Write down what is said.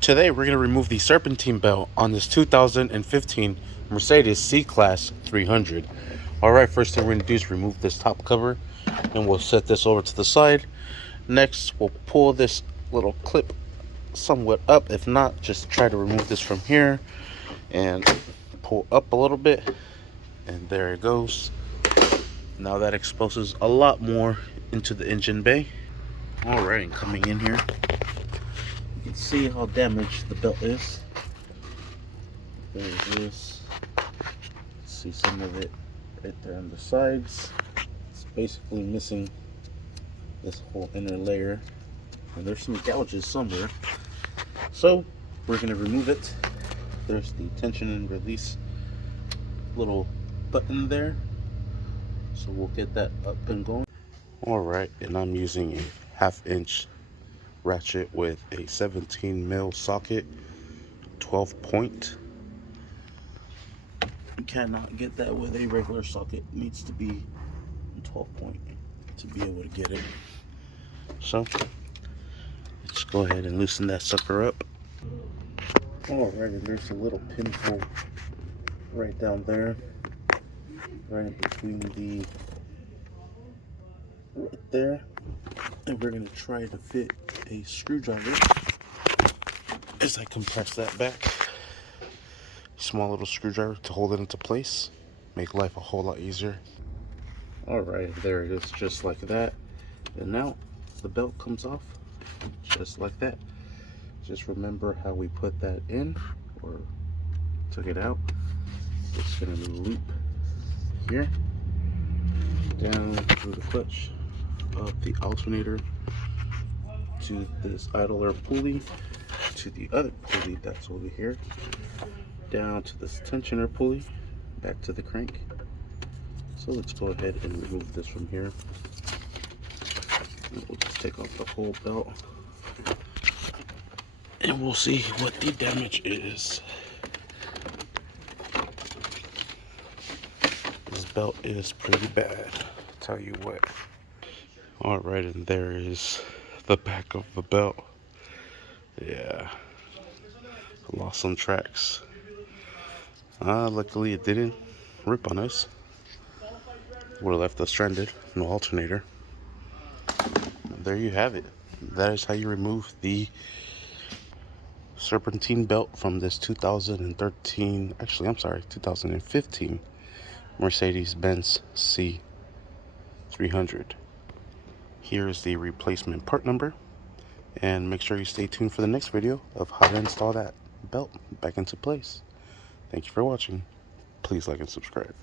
Today we're going to remove the Serpentine belt on this 2015 Mercedes C-Class 300. Alright, first thing we're going to do is remove this top cover, and we'll set this over to the side. Next, we'll pull this little clip somewhat up. If not, just try to remove this from here and pull up a little bit, and there it goes. Now that exposes a lot more into the engine bay. Alright, and coming in here, you can see how damaged the belt is. There it is. See some of it right there on the sides. It's basically missing this whole inner layer, and there's some gouges somewhere. So we're going to remove it. There's the tension and release little button there, so we'll get that up and going. Alright, and I'm using a 1/2 inch ratchet with a 17 mil socket, 12 point. You cannot get that with a regular socket. It needs to be 12 point to be able to get it. So let's go ahead and loosen that sucker up. Alright, and there's a little pinhole right down there, right in between the right there, and we're going to try to fit a screwdriver as I compress that back. Small little screwdriver to hold it into place, make life a whole lot easier. Alright, there it is, just like that. And now the belt comes off just like that. Just remember how we put that in or took it out. It's going to loop here down through the clutch of the alternator to this idler pulley, to the other pulley that's over here, down to this tensioner pulley, back to the crank. So let's go ahead and remove this from here. And we'll just take off the whole belt, and we'll see what the damage is. This belt is pretty bad, I'll tell you what. Alright, and there is the back of the belt. Yeah, lost some tracks. Luckily it didn't rip on us. Would have left us stranded, no alternator. There you have it. That is how you remove the Serpentine belt from this 2015 Mercedes-Benz C300. Here is the replacement part number, and make sure you stay tuned for the next video of how to install that belt back into place. Thank you for watching. Please like and subscribe.